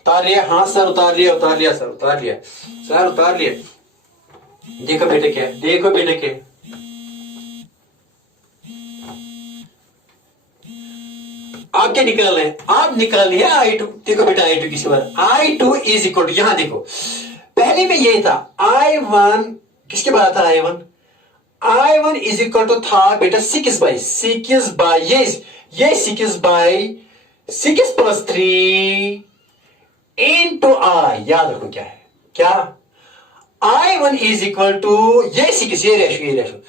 उतार लिया, हाँ सर उतार लिया, उतार लिया सर, उतार लिया सर, उतार लिया। देखो बेटे क्या है, देखो बेटे क्या है, आप क्या निकाल रहे हैं, आप निकाल लिया I2। देखो बेटा I2 किसी बार, I2 इज इक्वल टू, यहां देखो पहले में ये था I1, किसके बाद था I1 इज इक्वल टू था बेटा 6/6 ये 6/6 प्लस 3 इंटू I, याद रखो क्या है, क्या I1 इज इक्वल टू ये 6, ये रेशो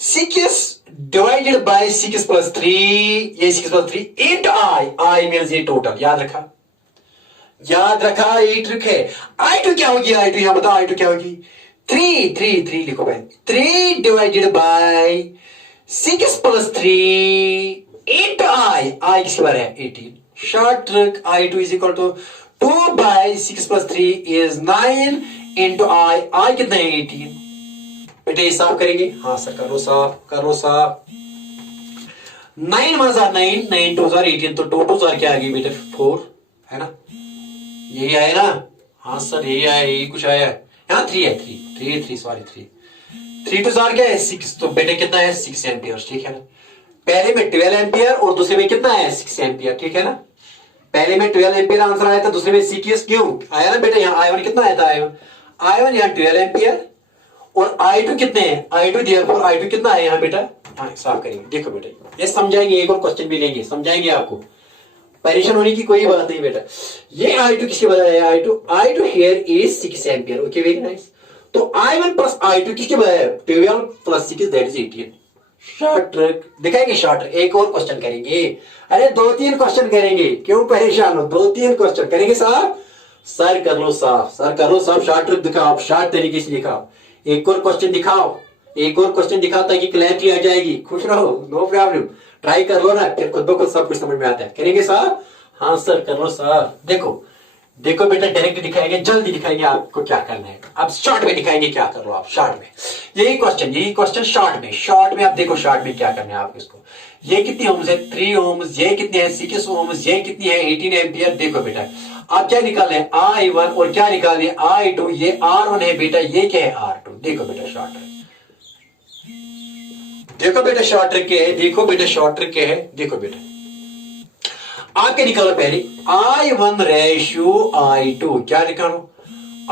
6 डिवाइडेड बाय 6 प्लस 3, ये 6 प्लस 3 इंटू I मीन्स ये टोटल, याद रखा, याद रखा, ये ट्रिक है। I2 क्या होगी, I2 यहां बताओ I2 क्या होगी, 3 लिखो भाई, 3 divided by 6 plus 3 into I किसके बारे है 18। Short trick, I2 is equal to 2/6 plus 3 is 9 into I कितना है 18। बेटे ये साफ करेंगे, हाँ सर कर लो साफ, कर लो साफ। 9 1 9, 9 2 18, तो 2 2 क्या आ गई बेटे 4, है ना, यही आया ना, हाँ सर यही आया, यही कुछ आया, यहाँ 3 है, 3 सॉरी 3 2 क्या है 6, तो बेटे कितना है 6 एम्पियर, ठीक है ना। पहले में 12 एम्पियर और दूसरे में कितना है 6 एम्पियर, ठीक है ना। पहले में 12 एम्पियर आंसर आया था, दूसरे में 6 क्यों आया ना बेटे, यहाँ I1 कितना आया था, I1 यहाँ 12 एम्पियर और I2 कितने हैं, I2 therefore I2 कितना है यहाँ बेटा, हाँ साफ करेंगे। देखो बेटे ये समझाएंगे, एक और क्वेश्चन भी लेंगे, समझाएंगे आपको, परेशान होने की कोई बात नहीं बेटा। ये I2 किसके बदला है, I2 here is 6 ampere, okay very nice. तो I1 प्लस I2 किसके बदला है 12 plus 6 that is 18। Short trick दिखाएंगे, शॉर्ट ट्रिक, एक और क्वेश्चन करेंगे, अरे 2-3 क्वेश्चन करेंगे, क्यों परेशान हो, 2-3 क्वेश्चन करेंगे साहब, सर कर लो साफ, सर कर लो साफ, शॉर्ट ट्रिक दिखाओ, शॉर्ट तरीके से दिखाओ, एक और क्वेश्चन दिखाओ, एक और क्वेश्चन दिखाओ ताकि क्लैरिटी आ जाएगी, खुश रहो, नो प्रॉब्लम, ट्राई कर लो ना, फिर खुद ब खुद सब कुछ समझ में आता है। करेंगे साहब, हाँ सर कर लो साहब। देखो देखो बेटा डायरेक्ट दिखाएंगे, जल्दी दिखाएंगे आपको क्या करना है, अब शॉर्ट में दिखाएंगे क्या कर लो आप, शॉर्ट में यही क्वेश्चन शॉर्ट में आप देखो, शॉर्ट में क्या करना है आपको, इसको ये कितनी ओम्स है 3 ओम्स, ये कितने हैं 6 ओम्स, ये कितनी है 18 एम्पियर। देखो बेटा आप क्या निकाल रहे हैं I1 और क्या निकाल रहे हैं I2, ये R1 है बेटा, ये क्या है R2। देखो बेटा शॉर्ट ट्रिक, देखो बेटा शॉर्ट ट्रिक क्या है, देखो बेटा शॉर्ट ट्रिक क्या है, देखो बेटा आप क्या निकालो पहले I1 रेशियो I2, क्या निकालो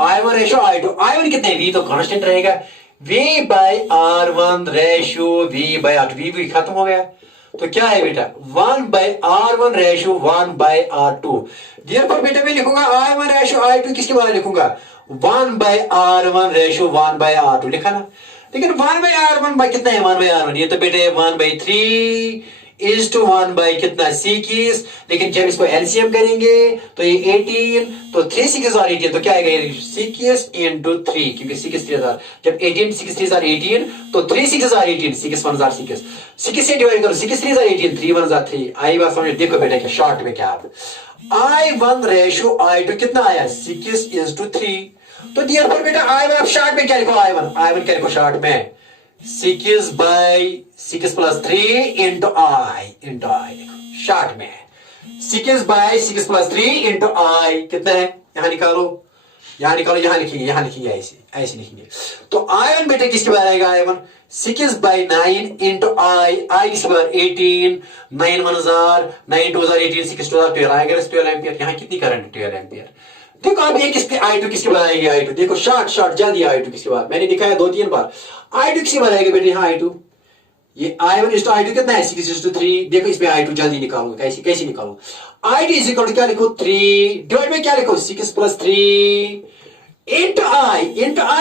I1 रेशियो I2, I1 कितने V तो कांस्टेंट रहेगा, V by R1 ratio V by R2, V खत्म हो गया, तो क्या है बेटा 1/R1 रेशियो 1/R2। देयरफॉर बेटा मैं लिखूंगा I1 रेशियो I2 किसके बारे में लिखूंगा 1/R1 रेशियो 1/R2, लिखा ना। लेकिन 1/R1 बाय कितना है 1/R1, ये तो बेटे 1/3 इज टू 1 बाई कितना 6, लेकिन जब इसको एलसीएम करेंगे तो ये 18, तो 3 6 और 18, तो क्या आएगा 6 इंटू 3, क्योंकि 6 3000, जब 18 6 3 18, तो 3 6 18, 6 1 6 से डिवाइड करो, 6 3 18, 3 1 3, आई बात समझ। देखो बेटा क्या शॉर्ट में क्या आप I1 रेशियो I2 कितना आया 6 इज टू 3, तो देयरफॉर बेटा I1 आप शॉर्ट में क्या लिखो, I1 क्या लिखो शॉर्ट में 6/6 प्लस 3 इंटू I देखो शॉर्ट में 6/6 प्लस 3 इंटू I कितना है, यहां निकालो, यहां लिखिए ऐसे लिखेंगे। तो I1 बेटे किसके बारे आएगा I1 6/9 इंटू I किसके बारे 18, 9 1 9 2 18, 6 2 12 आएगा 12 एम्पियर। यहां कितनी करंट 12 एम्पियर। देखो अब ये किसके I2 किसके बाद आएगी I2, देखो शॉर्ट जल्दी I2 किसके बाद, मैंने दिखाया 2-3 बार I2 किसके बाद आएगा बेटे, यहाँ I2 ये I1 इस I2 कितना है 6 इज टू 3, देखो इसमें I2 जल्दी निकालो, कैसे निकालो I2 इज इक्वल टू क्या लिखो 3 डिवाइड में क्या लिखो 6 प्लस 3 इंटू I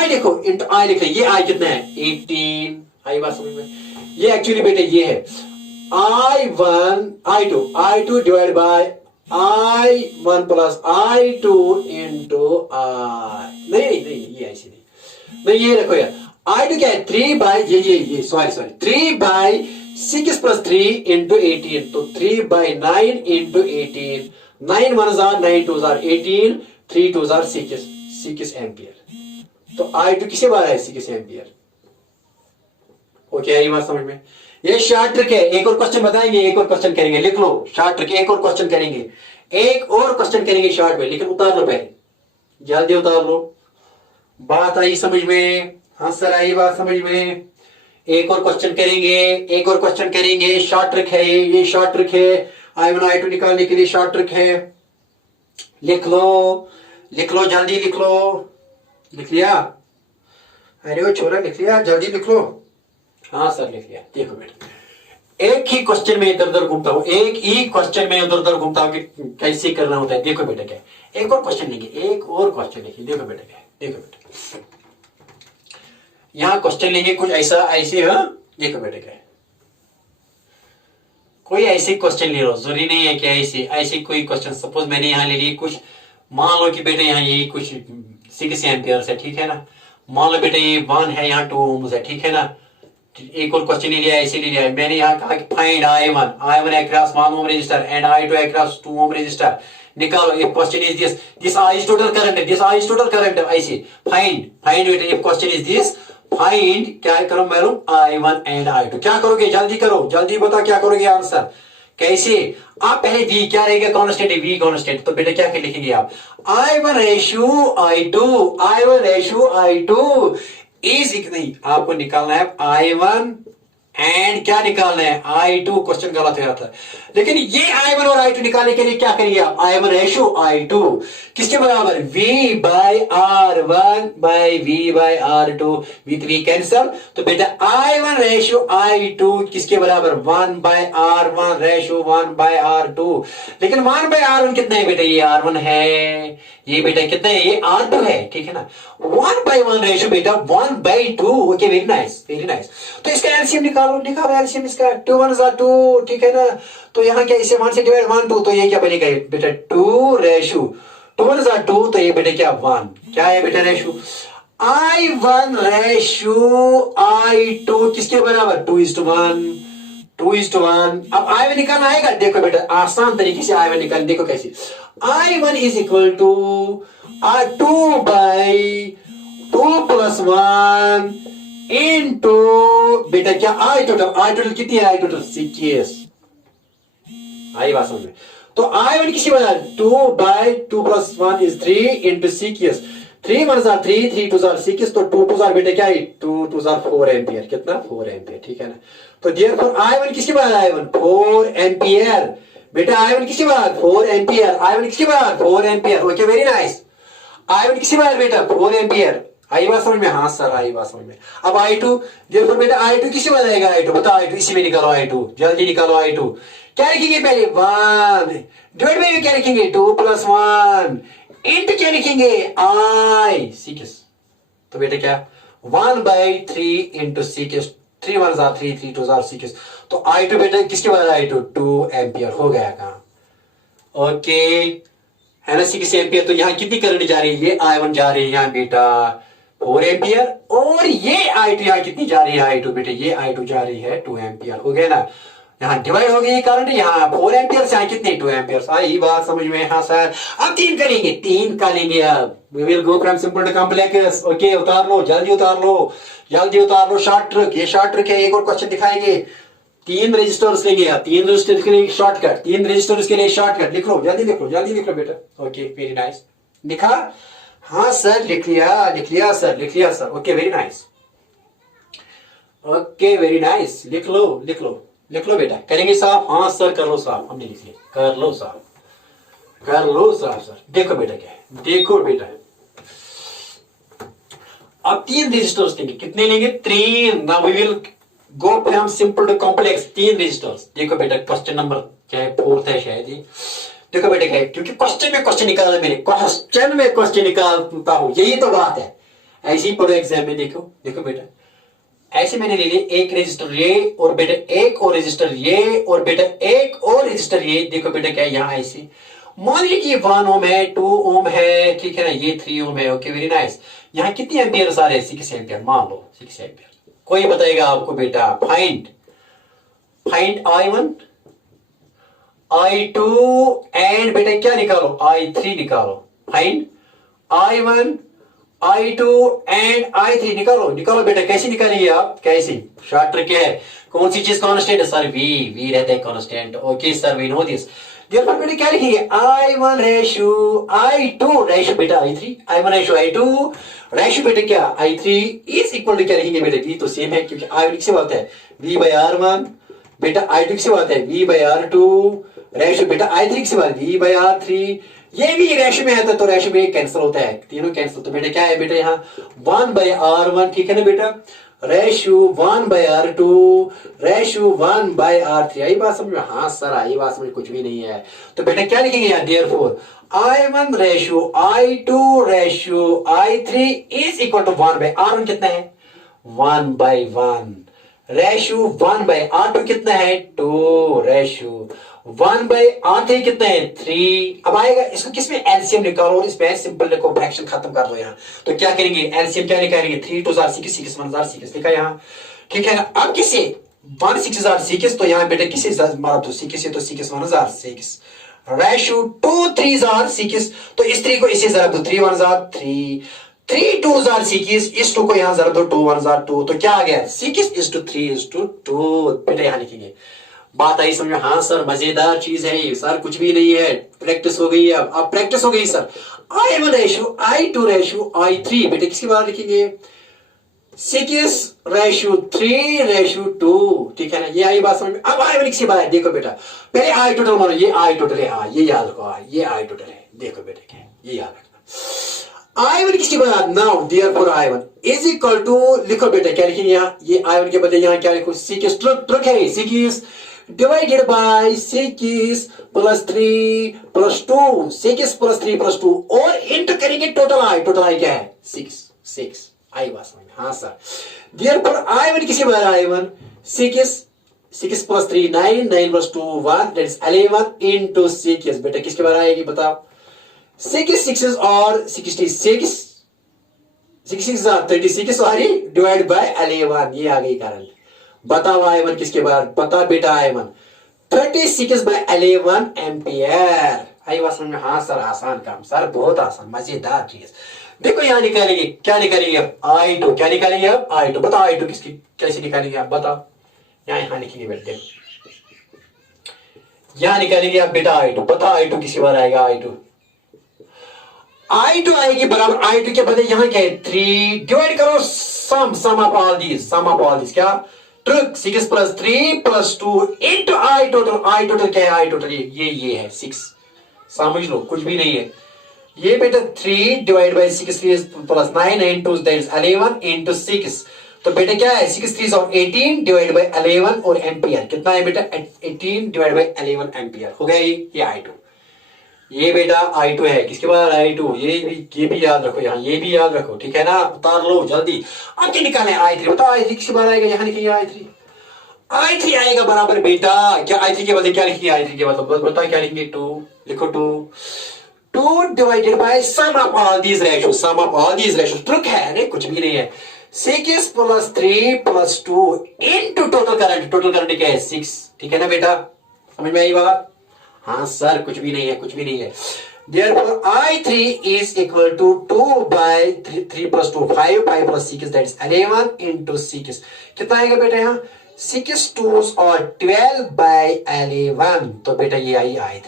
लिखो, ये I कितना है 18, आई बात समझ में, ये एक्चुअली बेटे ये है I2 divide by I1 plus I2 into I, नहीं ये ऐसे नहीं, ये रखो यार I2 क्या है 3 बाय ये सॉरी 3/6 प्लस 3 इंटू 18, तो 3/9 इंटू 18, 9 1 9 2 18, 3 2 6 एम्पियर। तो I2 किसे बार है 6 एम्पियर। ओके ये बात समझ में, ये शॉर्ट ट्रिक है। एक और क्वेश्चन बताएंगे, एक और क्वेश्चन करेंगे, लिख लो शॉर्ट ट्रिक, एक और क्वेश्चन करेंगे, एक और क्वेश्चन करेंगे शॉर्ट में, लेकिन उतार लो पहले, जल्दी उतार लो। बात आई समझ में? हाँ सर आई बात समझ में। एक और क्वेश्चन करेंगे, एक और क्वेश्चन करेंगे। शॉर्ट ट्रिक है ये शॉर्ट ट्रिक है। I1 I2 निकालने के लिए शॉर्ट ट्रिक है। लिख लो जल्दी लिख लो। लिख लिया? अरे वो छोरा लिख लिया, जल्दी लिख लो। हाँ सर लिख लिया। देखो बेटा, एक ही क्वेश्चन में इधर उधर घूमता हूं, एक ही क्वेश्चन में उधर उधर घूमता हूं कि कैसे करना होता है। देखो बेटा क्या, एक और क्वेश्चन लेंगे, एक और क्वेश्चन लेंगे। देखो बेटा क्या, देखो बेटा यहां क्वेश्चन लेंगे कुछ ऐसा ऐसे। हाँ देखो बेटा क्या, कोई ऐसे क्वेश्चन ले लो, जरूरी नहीं है कि ऐसे ऐसे कोई क्वेश्चन। सपोज मैंने यहां ले लिए कुछ, मान लो कि बेटा यहाँ ये कुछ 6 एम्पियर है, ठीक है ना। मान लो बेटा ये 1 है, यहाँ 2 ओम्स है, ठीक है ना। एक और क्वेश्चन ले लिया, ऐसे ले लिया। मैंने यहाँ कहा कि find I1 across 1 ohm resistor and I2 across 2 ohm resistor। निकालो। if question is this I is total current, this I is total current। ऐसे find बेटा, if question is this find, क्या करो मालूम, I1 and I2। क्या करोगे, जल्दी करो, जल्दी बता क्या करोगे आंसर। कैसे? आप पहले V क्या रहेगा, कांस्टेंट है, V कांस्टेंट। तो बेटा क्या लिखेंगे आप, I1 रेशियो I2 इज नहीं, आपको निकालना है I1 एंड क्या निकालना है, I2। क्वेश्चन गलत है था, लेकिन ये I1 और I2 निकालने के लिए क्या करिए आप, I1 रेशियो I2 किसके बराबर, V by R1 by V by R2। V3 cancel, तो बेटा I1 रेशियो I2 किसके बराबर, 1 by R1 ratio 1 by R2। लेकिन 1 बाई R1 कितना है बेटा, ये R1 है, ये बेटा कितना है, ये R2 है, ठीक है ना। 1 बाई 1 रेशियो बेटा 1 by 2। Okay very nice very nice. तो इसका एलसीएम निकालो एलसीएम इसका, 2 1 2, ठीक है ना। तो यहाँ क्या, इसे 1 से डिवाइड 1 2, तो ये क्या बनेगा बेटा 2 रेशियो 2 1 2, तो ये बेटा क्या 1, क्या है बेटा रेशियो I1 रेशियो I2 किसके बराबर, 2:1 2:1। अब I1 निकालना आएगा, देखो बेटा आसान तरीके से I1 निकाल, देखो कैसे। I1 is equal to 2 by 2 plus 1 into बेटा क्या I टोटल कितनी है, I टोटल 6 आई बात समझ में। तो I1 किसी बराबर 2 बाई 2 प्लस 1 इज 3 इंटू 6। 3 1 3 3 2 6, तो 2 2 बेटा क्या है, 2 2 4 एम्पियर, कितना 4 एम्पियर, ठीक है ना। तो देयरफॉर I1 किसके बराबर, I1 4 एम्पियर बेटा। I1 किसके बराबर 4 एम्पियर, I1 किसके बराबर 4 ampere. Okay very nice. I1 किसके बराबर बेटा 4 एम्पियर। आई बात समझ में, हाँ सर आई बात समझ में। अब I2 देयरफॉर बेटा I2 किसके बराबर आएगा, I2 बताओ, I2 इसी में निकालो, I2 जल्दी निकालो। I2 क्या लिखेंगे पहले, 1 डिवाइड बाय क्या लिखेंगे, 2 प्लस 1 इंटू क्या लिखेंगे I 6। तो बेटा क्या 1 बाई 3 इंटू 6, 3 1 3 3 2 6। तो I2 बेटा किसके बराबर, I2 2 एम्पियर हो गया काम। ओके है ना, 6 एम्पियर। तो यहाँ कितनी करंट जा रही है, ये I1 जा रही है यहाँ बेटा 4 एम्पियर, और ये I2 यहाँ कितनी जा रही है, I2 बेटे ये I2 जा रही है 2 एम्पियर। हो गया ना, यहाँ डिवाइड हो गई करंट, यहाँ 4 एम्पियर से यहाँ कितनी 2 एम्पियर। आई बात समझ में, हाँ सर। अब 3 करेंगे, 3 का लेंगे अब। We will go from simple to complex. Okay उतार लो, जल्दी उतार लो, जल्दी उतार लो। शॉर्ट ट्रिक, ये शॉर्ट ट्रिक है। एक और क्वेश्चन दिखाएंगे। 3 रजिस्टर्स लेंगे आप, 3 रजिस्टर्स के लिए शॉर्टकट, 3 रजिस्टर्स के लिए शॉर्टकट। लिख लो जल्दी, लिख लो जल्दी, लिख लो बेटा। Okay very nice. लिखा, हाँ सर लिख लिया सर, लिख लिया sir. Okay very nice, okay very nice. लिख लो लिख लो लिख लो बेटा। करेंगे साहब, हाँ सर कर लो साहब, हमने लिख लिया, कर लो साहब, कर लो साहब। सर देखो बेटा क्या है, देखो बेटा अब 3 रजिस्टर्स लेंगे। कितने लेंगे, 3। Now we will go from simple to complex. 3 resistors. देखो बेटा क्वेश्चन नंबर क्या है, 4th है शायद ये। देखो बेटा क्या है, क्योंकि क्वेश्चन में क्वेश्चन निकाला मैंने, क्वेश्चन में क्वेश्चन निकालता हूं, यही तो बात है। ऐसे ही पढ़ो एग्जाम में। देखो देखो बेटा, ऐसे मैंने ले लिया एक रजिस्टर ये, और बेटा एक और रजिस्टर ये, और बेटा एक और रजिस्टर ये। देखो बेटा क्या है, यहाँ ऐसे मान लीजिए कि 1 ओम है, 2 ओम है, ठीक है ना, ये 3 ओम है। Okay very nice. यहाँ कितने एम्पियर आ रहे हैं, 6 एम्पियर मान लो, 6 एम्पियर। कोई बताएगा आपको बेटा, फाइंड I1 I2 एंड बेटा क्या निकालो, I3 निकालो। Find I1 I2 and I3 निकालो, निकालो बेटा। कैसे निकालेंगे आप, कैसे, शॉर्ट ट्रिक है। कौन सी चीज कांस्टेंट है सर, V रहता है constant. Okay sir we know this. Therefore बेटा क्या लिखेंगे, I1 रेशो I2 रेशो बेटा I3, I1 ratio I2 ratio बेटा क्या I3 इज इक्वल टू क्या लिखेंगे बेटा, V तो सेम है क्योंकि I1 किससे बात है V by R1, बेटा I2 किससे बात है V by R2 रेशो बेटा I3 किससे बात है V by R3, ये भी रेशो में है तो रेशो में कैंसिल होता है, तीनों कैंसिल, तो बेटा क्या है बेटा यहाँ 1 by R1, ठीक है ना बेटा, ratio 1 by R2 ratio 1 by R3, आई बात समझ में, हाँ सर आई बात समझ, कुछ भी नहीं है, तो बेटा क्या लिखेंगे यहाँ therefore I1 ratio I2 ratio I3 is equal to 1 by R1 कितना है 1 by 1 रेशो 1 by R2 कितना है 2 रेशो 1 by R3 कितना है 3। अब आएगा इसको किसमें एलसीएम निकालो और इसमें सिंपल लिखो, फ्रैक्शन खत्म कर दो यहाँ, तो क्या करेंगे एलसीएम क्या निकालेंगे 3 2 6 6 1 6 लिखा यहाँ, ठीक है ना। अब किसे 1 6 6, तो यहाँ बेटा किसे मारा तो 6 से, तो 6 1 6 रेशो 2 3 6, तो इस 3 को इसे जरा दो 3 1 3 3 2 6, इस 2 को यहाँ जरा दो 2 1 2, तो क्या आ गया 6:3:2, बेटा यहाँ लिखेंगे। बात आई समझ में, हाँ सर मजेदार चीज है ये सर, कुछ भी नहीं है, प्रैक्टिस हो गई है, अब प्रैक्टिस हो गई sir. I1 ratio I2 ratio I3 बेटे किसके बारे लिखेंगे 6 रेशो 3 रेशो 2, ठीक है ना, ये आई बात समझ में। अब I1 किसके बारे देखो बेटा, पहले I टोटल मानो, ये I टोटल है, हाँ ये याद रखो, ये I टोटल है, देखो बेटे क्या है ये याद रखना। I1 किसके बाद now therefore I1 is equal to, लिखो बेटा क्या लिखेंगे यहाँ, ये I1 के बदले यहाँ क्या लिखो 6 ट्रुक है 6 divided by 6 plus 3 plus 2, 6 plus 3 plus 2 और इंटू करेंगे टोटल आई क्या है 6 आई बात समझ, हाँ सर। देयरफॉर I1 किसके बराबर I1 6 plus 3 9 9 plus 2 1 that is 11 into 6 बेटा किसके बराबर आएगी बताओ, 6 6 और 66 6 are 36 सॉरी डिवाइड बाय 11, ये आ गई करंट। बताओ I1 किसके बाद, बता बेटा I1 36 by 11 एम्पियर, आई बात समझ में, हाँ सर आसान काम सर, बहुत आसान मजेदार चीज। देखो यहाँ निकालेंगे क्या निकालेंगे I2, क्या निकालेंगे अब I2, बताओ I2 किसकी कैसे निकालेंगे आप बताओ, यहाँ लिखेंगे बेटे, यहाँ निकालेंगे आप बेटा I2, बताओ I2 किसके बाद आएगा I2 आएगी बराबर I2 के बदले यहाँ क्या है 3, डिवाइड करो सम ऑफ ऑल दिस क्या ट्रुक 6 plus 3 plus 2 into I total क्या है I टोटल ये है 6, समझ लो कुछ भी नहीं है, ये बेटा 3 divide by 6 plus 9 into that is 11 into 6, तो बेटा क्या है 6 3 of 18 डिवाइड बाय 11 और एम्पियर कितना है बेटा 18 डिवाइड बाय 11 एम्पियर हो गया ये I2, ये बेटा I2 है, किसके बाद I2, ये भी याद रखो यहाँ, ये भी याद रखो, ठीक है ना, उतार लो जल्दी। आगे निकालें I3, बताओ I3 किसके बाद आएगा, यहाँ लिखिए I3 आएगा बराबर बेटा क्या I3 के बदले क्या लिखिए, I3 के मतलब बताओ क्या लिखेंगे 2, लिखो 2 divided by sum of all these ratios, ट्रुक है अरे कुछ भी नहीं है, 6 plus 3 plus 2 into total current क्या है 6, ठीक है ना बेटा, समझ में आई बात, हाँ सर कुछ भी नहीं है। Therefore I3 is equal to 2 by 3 plus 2 5 plus 6 that is 11 into 6, कितना आएगा बेटा यहाँ 6 2s और 12 by 11, तो बेटा ये आई I3,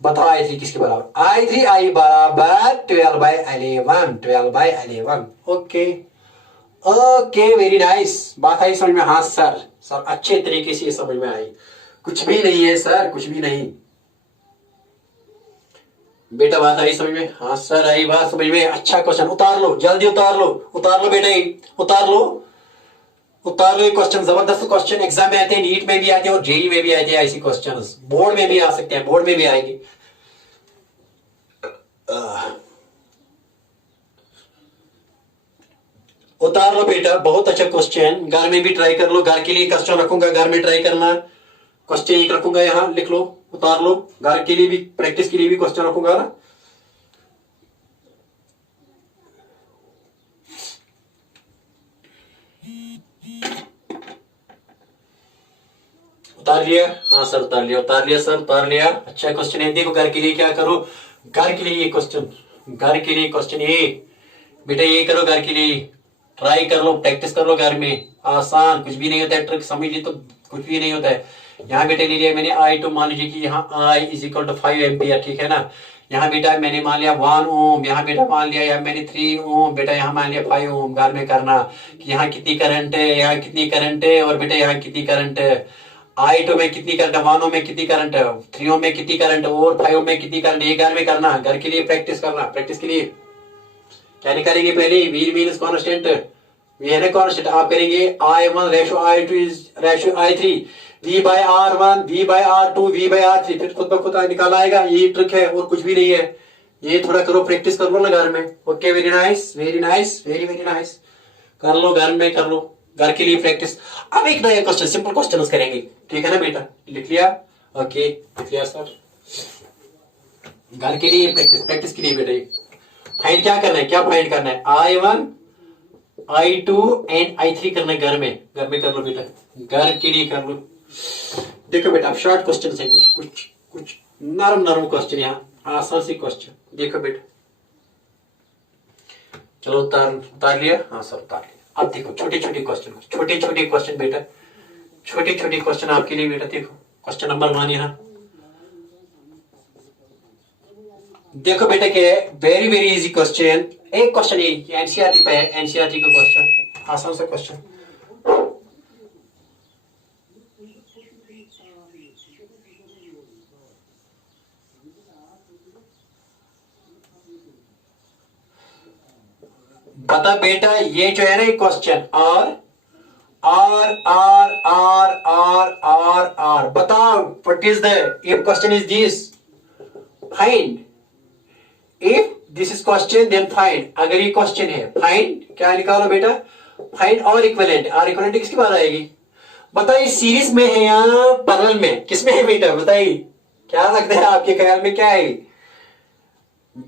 बताओ I3 किसके बराबर, I3 आई बराबर 12 by 11, ओके वेरी नाइस, बात आई समझ में, हाँ सर अच्छे तरीके से समझ में आई, कुछ भी नहीं है सर, कुछ भी नहीं बेटा, बात आई समझ में, हाँ सर आई बात समझ में, अच्छा क्वेश्चन उतार लो जल्दी, उतार लो बेटा, उतार लो ये क्वेश्चन, जबरदस्त क्वेश्चन एग्जाम में आते हैं, नीट में भी आते हैं और जेई में भी आते हैं ऐसे क्वेश्चन, बोर्ड में भी आ सकते हैं, बोर्ड में भी आएंगे। उतार लो बेटा, बहुत अच्छा क्वेश्चन, घर में भी ट्राई कर लो, घर के लिए क्वेश्चन रखूंगा, घर में ट्राई करना, क्वेश्चन एक रखूंगा यहाँ लिख लो, उतार लो, घर के लिए भी प्रैक्टिस के लिए भी क्वेश्चन रखूंगा ना, उतार लिया, हाँ सर उतार लिया, अच्छा क्वेश्चन है। देखो घर के लिए क्या करो, घर के लिए क्वेश्चन ये बेटा ये करो, घर के लिए ट्राई कर लो, प्रैक्टिस कर लो घर में, आसान कुछ भी नहीं होता है, ट्रिक समझ ली तो कुछ भी नहीं होता है। यहाँ बेटा ले लिया मैंने I2, मान लीजिए कि यहाँ I is equal to 5 ampere, ठीक है ना। यहाँ बेटा मैंने मान लिया 1 ओम, यहाँ बेटा मान लिया या मैंने 3 ओम, बेटा यहाँ मान लिया 5 ओम। घर में करना कि यहाँ कितनी करंट है, यहाँ कितनी करंट है, और बेटा यहाँ कितनी करंट है। I2 में कितनी करंट है, 1 ओम में कितनी करंट है, 3 ओम में कितनी करंट है, और 5 ओम में कितनी करंट है। ये घर में करना, घर के लिए प्रैक्टिस करना। प्रैक्टिस के लिए क्या निकालेंगे पहले, वी मीन्स कांस्टेंट, वी है ना कांस्टेंट। आप करेंगे I1 ratio I2 is ratio I3, V by R1, V by R2, V by R3, फिर खुद ब खुद निकाल आएगा। ये ट्रिक है और कुछ भी नहीं है। ये थोड़ा करो, प्रैक्टिस कर लो ना घर में। Okay, very nice, very nice, very very nice. कर लो घर में, कर लो घर के लिए प्रैक्टिस। अब एक नया क्वेश्चन, सिंपल क्वेश्चन करेंगे, ठीक है ना बेटा। लिख लिया, ओके लिख लिया सर। घर के लिए प्रैक्टिस, प्रैक्टिस के लिए बेटा। फाइंड क्या करना है, क्या फाइंड करना है, I1 I2 एंड I3 करना है घर में। घर में कर लो बेटा, घर के लिए कर लो। देखो बेटा अब शॉर्ट क्वेश्चन है, कुछ कुछ कुछ नरम नरम क्वेश्चन, यहाँ आसान सी क्वेश्चन। देखो बेटा, चलो उतार लिया, हाँ सर उतार लिया। अब देखो छोटे छोटे क्वेश्चन, छोटे छोटे क्वेश्चन बेटा, छोटे छोटे क्वेश्चन आपके लिए बेटा। देखो क्वेश्चन नंबर 1 यहाँ देखो बेटा क्या है, वेरी वेरी इजी क्वेश्चन। एक क्वेश्चन एनसीईआरटी पे है, एनसीईआरटी का क्वेश्चन, आसान सा क्वेश्चन। बता बेटा, ये जो है ना ये question, R R R R R R R, बताओ what is the, if question is this, find. If this is question then find. अगर ये क्वेश्चन है, फाइंड क्या निकालो बेटा, फाइंड और इक्विवेलेंट। और इक्विवेलेंट किसकी बात आएगी, बताइए सीरीज में है या पैरेलल में, किसमें है बेटा, बताइए क्या लगता है आपके ख्याल में क्या है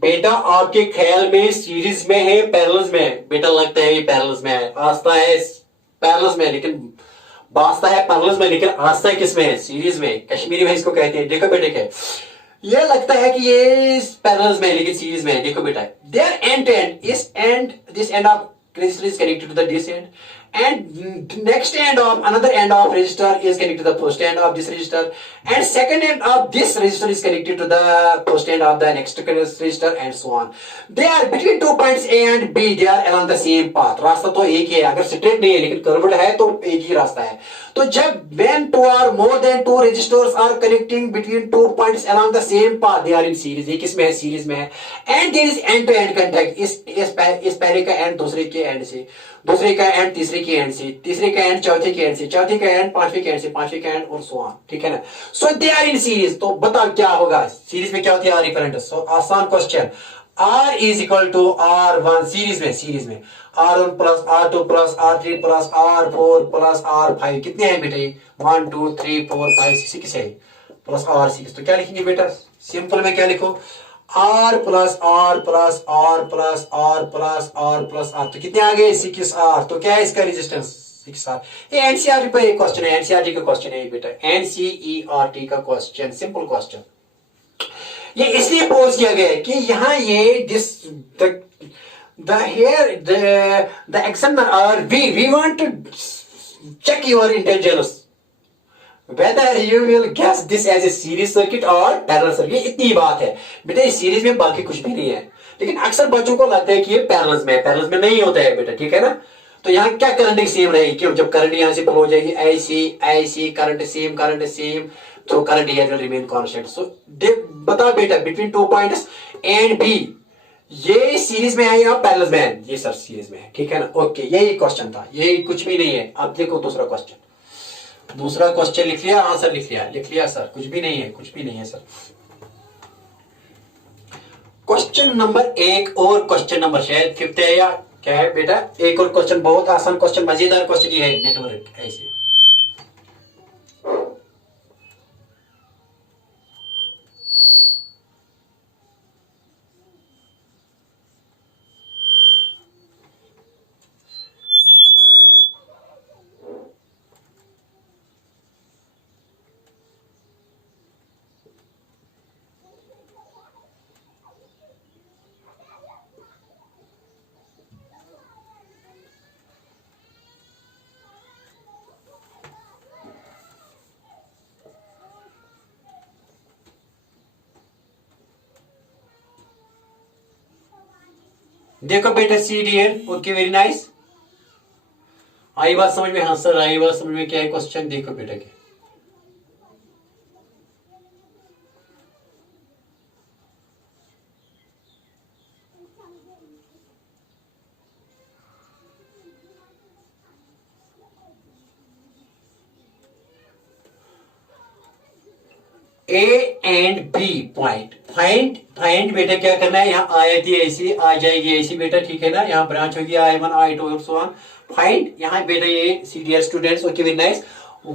बेटा। आपके ख्याल में सीरीज में है पैरेलल्स में है बेटा, लगता है ये पैरेलल्स में है, आस्था है पैरेलल्स में, लेकिन बास्ता है पैरेलल्स में, लेकिन आस्था है किसमें है, सीरीज में। कश्मीरी में इसको कहते हैं। देखो बेटे क्या, ये लगता है कि ये पैरेलल्स में है लेकिन सीरीज में है। देखो बेटा, देयर एंड टू एंड इस and, this end of resistor is connected to the this end, and next end of another end of resistor is connected to the first end of this resistor, and second end of this resistor is connected to the first end of the next resistor, and so on. They are between 2 points A and B, they are along the same path. रास्ता तो एक ही है, अगर straight नहीं है लेकिन curved है तो एक ही रास्ता है। तो जब when two or more than two resistors are connecting between 2 points along the same path, they are in series, ये किसमें है, सीरीज में है। and there is end to end contact, इस पहले का एंड दूसरे के एंड से, दूसरे का एंड तीसरे के एंड से, तीसरे का एंड चौथे के एंड से, चौथे का एंड पांचवें के एंड से, पांचवें का एंड, और सो ऑन, ठीक है ना। सो दे आर इन सीरीज। तो बताओ क्या होगा, सीरीज में क्या होती है, आर इक्विवेलेंट। सो आसान question, R is equal to R1, series में R1 plus R2 plus R3 plus R4 plus R5, कितने हैं बेटा, 1 2 3 4 5 6 है, प्लस R6। तो क्या लिखेंगे बेटा, सिंपल में क्या लिखो, R plus R plus R plus R plus R plus R, तो कितने आ गए, 6R। तो क्या है इसका रेजिस्टेंस, 6R। ये एनसीईआरटी पे एक क्वेश्चन है, एनसीईआरटी का क्वेश्चन है बेटा, एनसीईआरटी का क्वेश्चन, सिंपल क्वेश्चन। ये इसलिए पोज किया गया है कि यहाँ ये दिस द एग्जामिनर और we want to check your intelligence whether you will guess this as a series circuit or parallel circuit। ये इतनी बात है बेटा, इस सीरीज में बाकी कुछ भी नहीं है, लेकिन अक्सर बच्चों को लगता है कि ये पैरेलल्स में है, पैरेलल्स में नहीं होता है बेटा, ठीक है ना। तो यहाँ क्या करंट सेम रहेगी, क्यों, जब करंट यहाँ से फ्लो हो जाएगी, ऐसी करंट सेम, तो current here will remain constant. So बताओ बेटा, बिटवीन 2 पॉइंट्स एंड बी, ये सीरीज में है या पैरेलल्स में है, ये सर सीरीज में है, ठीक है ना। ओके, यही क्वेश्चन था, यही कुछ भी नहीं है। अब देखो दूसरा क्वेश्चन, दूसरा क्वेश्चन लिख लिया, आंसर लिख लिया सर, कुछ भी नहीं है, कुछ भी नहीं है सर। क्वेश्चन नंबर 1 और क्वेश्चन नंबर शायद 5th है या क्या है बेटा, एक और क्वेश्चन, बहुत आसान क्वेश्चन, मजेदार क्वेश्चन ये है, नेटवर्क ऐसे। देखो बेटा सी डियर, ओके वेरी नाइस। आई बात समझ में? हाँ सर आई बात समझ में। क्या है क्वेश्चन? देखो बेटा क्या A and B point. Find find बेटा क्या करना है, यहाँ आयती ऐसी आ जाएगी ऐसी बेटा, ठीक है ना। यहाँ ब्रांच होगी I1 I2 और सो ऑन। फाइंड यहाँ बेटा ये serial students, okay very nice.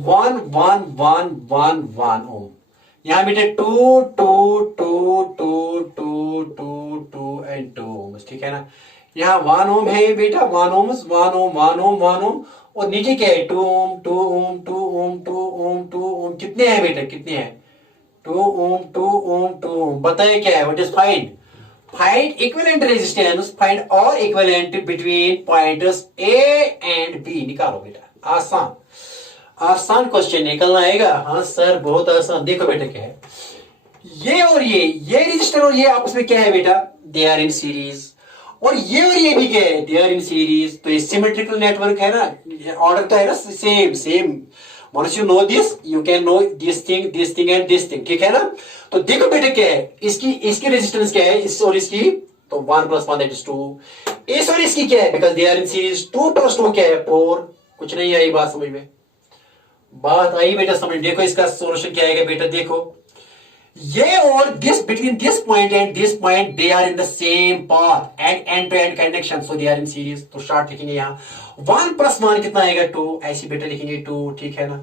1 1 1 1 1 ओम। यहाँ बेटा 2 2 2 2 2 2 2 एंड 2 ओम, ठीक है ना। यहाँ 1 ओम है बेटा, 1 ओम 1 ओम 1 ओम 1 ओम। और नीचे क्या है 2 ओम 2 ओम 2 ओम 2 ओम 2 ओम। कितने हैं बेटा, कितने हैं? 2 ओम 2 ओम 2 ओम। बताइए क्या है, what is find? Find equivalent resistance, find all equivalent between points A and B. निकालो बेटा, आसान आसान क्वेश्चन निकलना आएगा। हाँ सर बहुत आसान। देखो बेटा क्या है, ये और ये रेजिस्टर और ये आपस में क्या है बेटा, दे आर इन सीरीज। और ये भी क्या है, दे आर इन सीरीज। तो ये सिमेट्रिकल नेटवर्क है ना, ऑर्डर तो है ना same same. once you know this you can know this thing and this thing, ठीक है ना। तो देखो बेटा क्या है, इसकी रेजिस्टेंस क्या है, इस और इसकी, तो 1 + 1 दैट इज 2। इस और इसकी क्या है, because they are in series, 2 + 2 क्या है 4। कुछ नहीं आई बात समझ में? बात आई बेटा समझ। देखो इसका सॉल्यूशन क्या आएगा बेटा, देखो ये और this, between this point and this point they are in the same path and end to end connection, so they are in series. तो शॉर्ट लिखेंगे यहाँ 1 + 1 कितना आएगा 2, ऐसे बेटा लिखेंगे 2, ठीक है ना।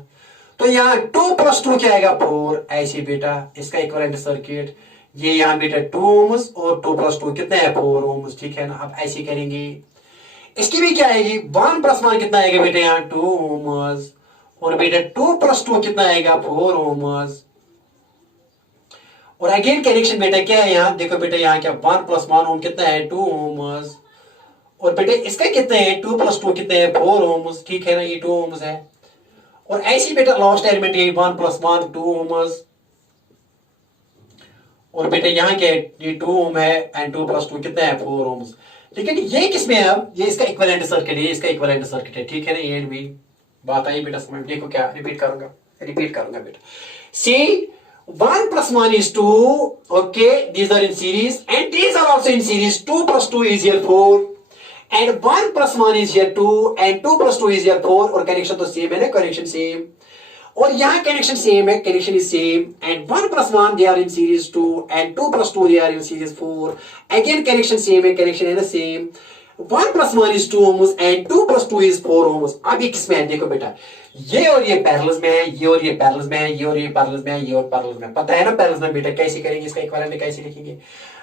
तो यहाँ 2 + 2 क्या आएगा 4, ऐसे बेटा। इसका इक्विवेलेंट सर्किट ये यहाँ बेटा 2 ओम्स और 2 + 2 कितना है 4 ओम्स, ठीक है ना। अब ऐसे करेंगे, इसकी भी क्या आएगी 1 + 1 कितना आएगा बेटा यहाँ 2 ओम्स। और बेटा 2 + 2 कितना आएगा 4 ओम्स। और अगेन कनेक्शन बेटा क्या है यहाँ, देखो बेटा यहाँ क्या 1 + 1 ओम कितना है 2 ओम्स। और बेटा इसका कितना है 2 + 2 कितना है 4 ओम्स, ठीक है ना, ये 2 ओम्स है। और ऐसे बेटा लास्ट एलिमेंट ये 1 + 1 2 ओम्स। और बेटा यहाँ क्या है, ये 2 ओम है एंड 2 + 2 कितना है 4 ओम्स। लेकिन ये किसमें है, अब ये इसका इक्विवेलेंट सर्किट है, इसका इक्विवेलेंट सर्किट है, ठीक है ना। ए एंड बी बात आई बेटा समझ। देखो क्या रिपीट करूंगा बेटा। सी 1 + 1 is 2, okay, these are in series and these are also in series. 2 + 2 is here 4 and 1 + 1 is here 2 and 2 + 2 is here 4। और कनेक्शन तो सेम है ना, कनेक्शन सेम। और यहाँ कनेक्शन सेम है, connection is same and 1 + 1 they are in series 2 and 2 + 2 they are in series 4। Again connection same है, connection है ना same. 1 + 1 is 2 ohms and 2 + 2 is 4 ohms। अब ये किसमें है, देखो बेटा ये और ये पैरेलल में है, ये और ये पैरेलल में है, ये और ये पैरेलल में है, ये और पैरेलल में। पता है ना पैरेलल में बेटा कैसे करेंगे, इसका इक्विवेलेंट कैसे लिखेंगे,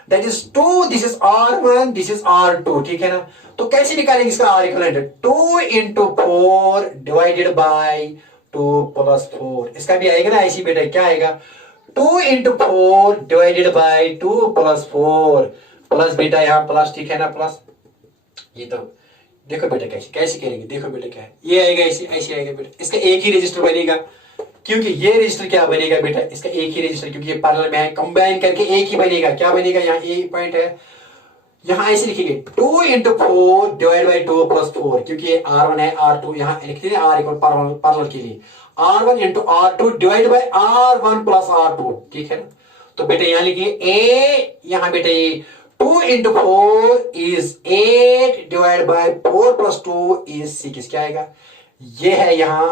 that is 2, this is R1 this is R2, ठीक है ना। तो कैसे निकालेंगे इसका R इक्विवेलेंट, 2 × 4 डिवाइडेड बाय 2 + 4। इसका भी आएगा ना ऐसी बेटा, क्या आएगा 2 × 4 डिवाइडेड बाय 2 + 4 प्लस बेटा यहाँ प्लस, ठीक है ना, प्लस। ये तो देखो बेटा कैसे करेंगे, देखो बेटा क्या है, ये आएगा ऐसे ऐसे आएगा बेटा। इसका एक ही रजिस्टर बनेगा, क्योंकि ये रजिस्टर क्या बनेगा बेटा, इसका एक ही रजिस्टर, क्योंकि ये पैरेलल में है, कंबाइन करके एक ही बनेगा। क्या बनेगा, यहाँ ए पॉइंट है, यहाँ ऐसे लिखेंगे 2 × 4 डिवाइड बाय 2 + 4, क्योंकि ये R1 है R2, यहाँ लिखते हैं R इक्वल पैरेलल के लिए R1 × R2 divide by R1 + R2, ठीक है ना। तो बेटा यहाँ लिखिए ए, यहाँ बेटा ये 2 × 4 is 8 डिवाइड बाय 4 + 2 is 6। क्या आएगा, ये है यहाँ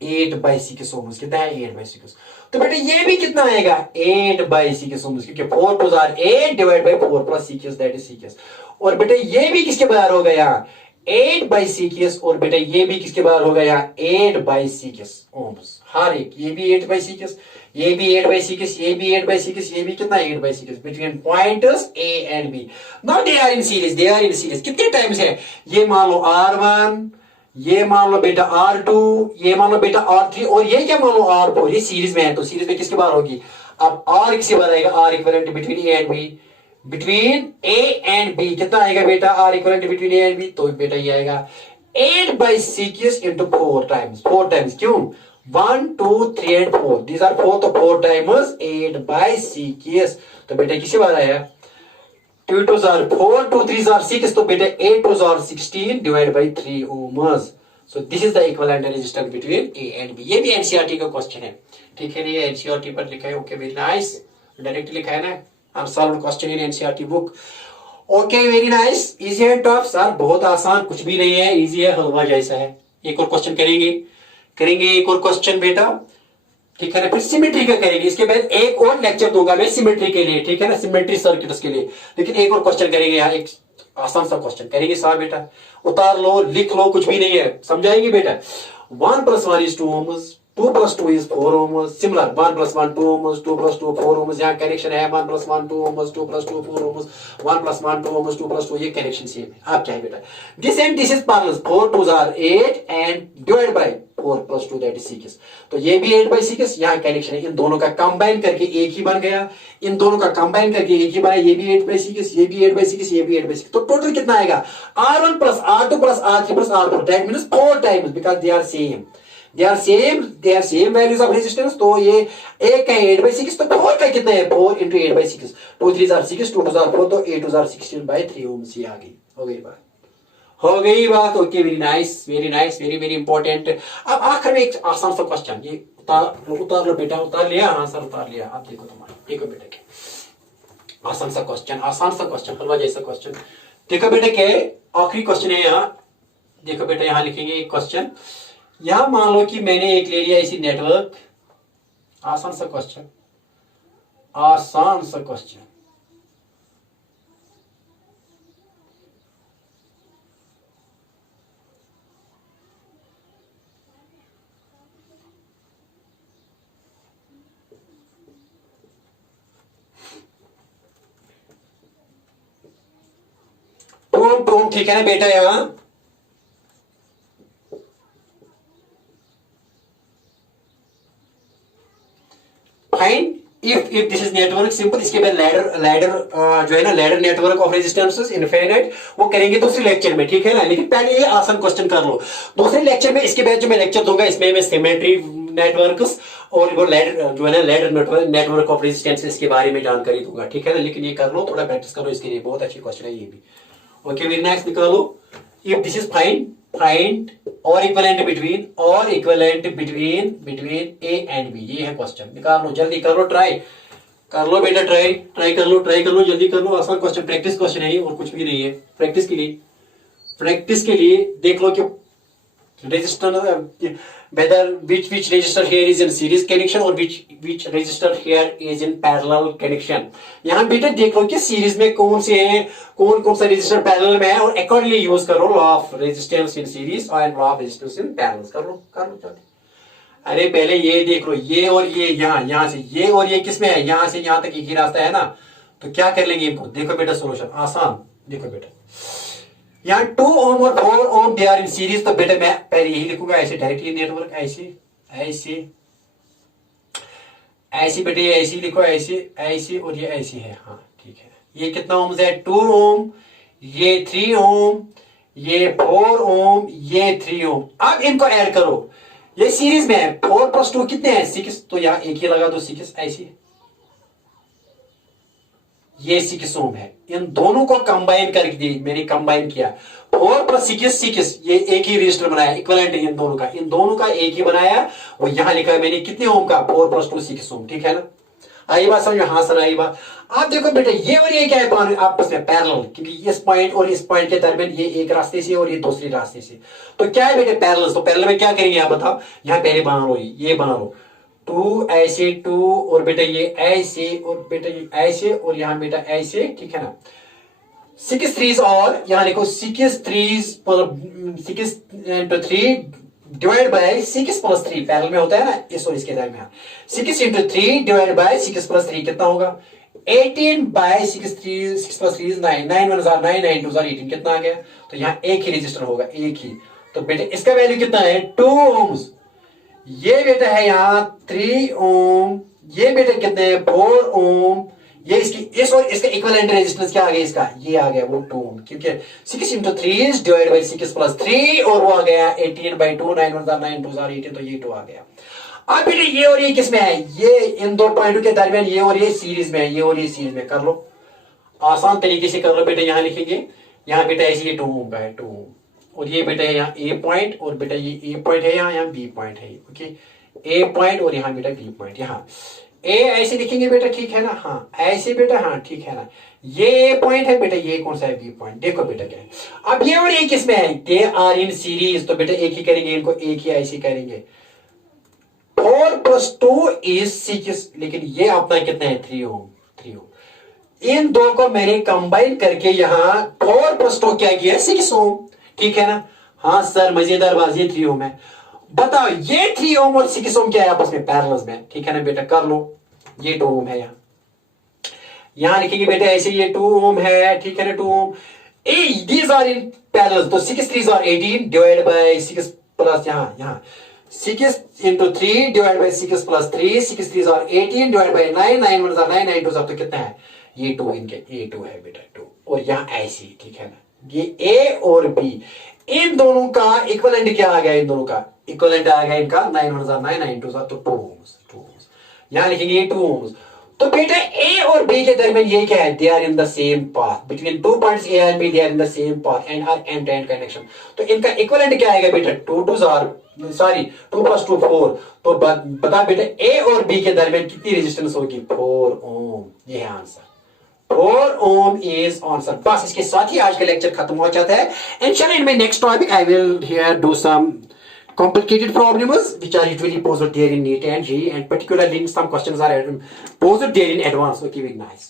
8/6 ओम्स। कितना है 8/6। तो बेटा ये भी कितना आएगा 8/6 ओम्स, क्योंकि 4 2 are 8 divide by 4 + 6 that is 6। और बेटा ये भी किसके बराबर होगा यहाँ 8/6। और बेटा ये भी किसके बराबर होगा यहाँ 8/6 ओम्स। हर एक, ये भी 8/6, ये भी 8/6, ये भी 8/6, ये भी कितना 8/6 between points A and B। Now they are in series, they are in series. कितने टाइम्स है, ये मान लो R1, ये मान लो बेटा R2, ये मान लो बेटा R3 और ये क्या मान लो R4। ये सीरीज में है, तो सीरीज में किसके बार होगी, अब R किसके बार आएगा, R equivalent between A and B, between A and B कितना आएगा बेटा, R equivalent between A and B। तो बेटा ये आएगा 8/6 × 4 टाइम्स, 4 टाइम्स, क्यों 1 2 3 and 4, these are 4, तो 4 टाइम्स 8/6। तो बेटा किसके बार आया 2 2s are 4, 2 3s are 6, तो बेटा 8 2s are 16 divided by 3 ohms. So this is the equivalent resistance between A and B. ये भी NCERT का क्वेश्चन है, ठीक है, ये NCERT पर लिखा है. ओके वेरी नाइस, डायरेक्ट लिखा है ना, unsolved question in NCERT book. Okay very nice, easy है टफ सर, बहुत आसान कुछ भी नहीं है, इजी है, हलवा जैसा है. एक और क्वेश्चन करेंगे एक और क्वेश्चन बेटा, ठीक है ना. फिर सिमेट्री का करेंगे, इसके बाद एक और लेक्चर दूंगा मैं सिमेट्री के लिए, ठीक है ना, सिमेट्री सर्किट्स के लिए. लेकिन एक और क्वेश्चन करेंगे यहाँ, एक आसान सा क्वेश्चन करेंगे साहब. बेटा उतार लो, लिख लो, कुछ भी नहीं है, समझाएंगे बेटा. 1 + 1 is 2 ohms, 2 + 2 is 4 ohms. Similar 1 + 1 2 ohms, 2 + 2 4 ohms. यहाँ कनेक्शन है 1 + 1 2 ohms, 2 + 2 4 ohms, 1 + 1 2 ohms, 2 + 2, ये कनेक्शन सेम है. आप क्या है बेटा, this and this is parallel, 4 2s are 8 and divided by 4 + 2 that is 6. तो ये भी 8/6, यहाँ कनेक्शन है, इन दोनों का कंबाइन करके एक ही बन गया, इन दोनों का कंबाइन करके एक ही बना, ये भी 8/6, ये भी 8/6, ये भी 8/6. तो टोटल कितना आएगा, R1 + R2 + R3 + R4, that means 4 times, because they are same. They are same values of resistance. तो ये एक का 8/6, तो 4 का कितना है, 4 × 8/6, 2 3s are 6, 2 2s are 4, तो 8 2s are 16/3 ohms. ये आ गई, हो गई बात. Okay very nice, very very important. अब आखिर में एक आसान सा क्वेश्चन, ये उतार लो बेटा, उतार लिया, हाँ सर उतार लिया. आप देखो, तुम्हारा देखो बेटा के आसान सा क्वेश्चन, हलवा जैसा क्वेश्चन. देखो बेटा के आखिरी क्वेश्चन है यहाँ. देखो बेटा यहाँ लिखेंगे एक क्वेश्चन. यहां मान लो कि मैंने एक ले लिया इसी नेटवर्क, आसान सा क्वेश्चन. टूम ठीक है ना बेटा. यहां find if this is network simple. इसके बाद लैडर जो है ना, ladder network of resistances infinite, वो करेंगे दूसरे लेक्चर में, ठीक है ना. लेकिन पहले ये आसान क्वेश्चन कर लो दूसरे लेक्चर में. इसके बाद जो मैं लेक्चर दूंगा इसमें मैं सिमेट्री नेटवर्क्स और वो लैडर जो है ना, लैडर नेटवर्क ऑफ रेजिस्टेंसेस के बारे में जानकारी दूंगा, ठीक है ना. लेकिन ये कर लो, थोड़ा प्रैक्टिस करो इसके लिए, बहुत अच्छी क्वेश्चन है ये भी. ओके वेरी नाइस, निकालो. इफ दिस इज फाइंड और equivalent between A and B. ये है क्वेश्चन, निकाल लो, जल्दी कर लो, ट्राई कर लो बेटा, ट्राई कर लो, जल्दी कर लो. आसान क्वेश्चन, प्रैक्टिस क्वेश्चन है ये, और कुछ भी नहीं है. प्रैक्टिस के लिए देख लो कि resistor whether which resistor here is in series connection or which resistor here is in parallel connection. यहाँ बेटा देख लो कि सीरीज में कौन से हैं, कौन सा रेजिस्टर पैरेलल में है, और अकॉर्डिंगली यूज करो law of resistance in series और law of resistance in parallel. कर लो जल्दी. अरे पहले ये देख लो, ये और ये यहाँ से ये और ये किसमें है, यहाँ से यहाँ तक एक ही रास्ता है ना. तो क्या कर लेंगे इनको, देखो बेटा सोल्यूशन आसान. देखो बेटा यहाँ 2 ओम और 4 ओम दे आर इन सीरीज, तो बेटा मैं पहले यही लिखूंगा ऐसे डायरेक्टली नेटवर्क, ऐसे बेटे ये ऐसे लिखो, ऐसे और ये ऐसे है. हाँ ठीक है. ये कितना ओम्स है, 2 ओम, ये 3 ओम, ये 4 ओम, ये 3 ओम. अब इनको ऐड करो, ये सीरीज में है. 4 + 2 कितने हैं, 6, तो यहाँ एक ही लगा दो 6 ऐसे. ये 6 ओम है. इन दोनों को कंबाइन करके मैंने कंबाइन किया, 4 + 6, ये एक ही रजिस्टर बनाया, इक्विवेलेंट इन दोनों का एक ही बनाया. वो यहां लिखा है मैंने कितने ओम का, 4 + 2 6 ओम, ठीक है ना. आई बात समझ में, हाँ सर आई बात. आप देखो बेटा ये और ये क्या है आपस में पैरेलल, क्योंकि इस पॉइंट और इस पॉइंट के दरमियान ये एक रास्ते से और ये दूसरे रास्ते से, तो क्या है बेटे पैरेलल. तो पैरेलल में क्या करेंगे आप बताओ. यहाँ पहले बना लो, ये बना लो 2 ऐसे, 2 और बेटा ये ऐसे और बेटा ये ऐसे और यहाँ बेटा ऐसे, ठीक है ना. 6 3s और यहाँ लिखो 6 3s 6 × 3 डिवाइड बाय 6 + 3 पैरेलल में होता है ना, इस और इसके दरमियान. 6 × 3 डिवाइड बाय 6 + 3 कितना होगा, 18/6 + 3 is 9, 9 1s are 9, 9 2s are 18, कितना आ गया. तो यहाँ एक ही रजिस्टर होगा, एक ही. तो बेटे इसका वैल्यू कितना है, 2 ओम्स. ये बेटा है यहाँ 3 ओम, ये बेटा कितने हैं 4 ओम. ये इसकी इस और इसका इक्विवेलेंट रेजिस्टेंस क्या आ गया, इसका ये आ गया वो 2 ओम, क्योंकि 6 × 3 डिवाइड बाय 6 + 3 और वो आ गया 18/2, 9 1s are 9 2s are 18, तो ये 2 आ गया. अब बेटे ये और ये किस में है, ये इन दो पॉइंटों के दरमियान ये और ये सीरीज में है, ये और ये सीरीज में. कर लो. आसान तरीके से कर लो बेटा, यहाँ लिखेंगे, यहाँ बेटा ऐसे ये 2 ओम का है, 2 ओम, और ये बेटा है यहाँ ए पॉइंट, और बेटा ये ए पॉइंट है यहाँ, यहाँ बी पॉइंट है, ओके, ए पॉइंट और यहाँ बेटा बी पॉइंट, यहाँ ए ऐसे लिखेंगे बेटा, ठीक है ना, हाँ ऐसे बेटा, हाँ ठीक है ना, ये ए पॉइंट है बेटा, ये कौन सा है बी पॉइंट, देखो बेटा क्या है। अब ये और ये किसमें है, दे आर इन सीरीज, तो बेटा एक ही करेंगे इनको, एक ही ऐसे करेंगे, 4 + 2 = 6, लेकिन ये अपना कितना है 3 ओम, 3 ओम। इन दो को मैंने कंबाइन करके यहाँ 4 + 2 क्या किया, 6 ओम, ठीक है ना, हाँ सर मजेदार बात, ये 3 ओम है। बताओ ये 3 ओम और 6 ओम क्या है आपस में, पैरेलल में, ठीक है ना बेटा, कर लो, ये 2 ओम है, यहां लिखेंगे बेटा ऐसे, ये 2 ओम है, ठीक है ना, 2 ओम, these are in parallel, तो 6 3s are 18 divide by 6 plus यहाँ 6 into 3 divide by 6 plus 3, 6 3s are 18 divide by 9, 9 1s are 9, 9 2s are तो कितना है, ये 2 इनके, ये 2 है बेटा 2, और यहाँ ऐसे, ठीक है ना, ये ए और बी, इन दोनों का इक्विवेलेंट क्या आ गया, इन दोनों का इक्विवेलेंट आ गया इनका 9 1s are 9, 9 2s are तो 2 ओम्स, 2 ओम्स, यहाँ लिखेंगे ये 2 ओम्स। तो बेटा ए और बी के दरमियान ये क्या है, they are in the same path, between 2 points A and B they are in the same path and are end to end connection, तो इनका इक्विवेलेंट क्या आएगा बेटा, 2 2s are 2 + 2 4, तो बता बेटा ए और बी के दरमियान कितनी रेजिस्टेंस होगी, 4 ओम, ये है आंसर, 4 ओम इज आंसर। बस इसके साथ ही आज का लेक्चर खत्म हो जाता है। इंशाल्लाह in my next topic I will here do some complicated problems which are usually posed there in NEET and JEE, and particularly some questions are posed there in advance. Okay, very nice.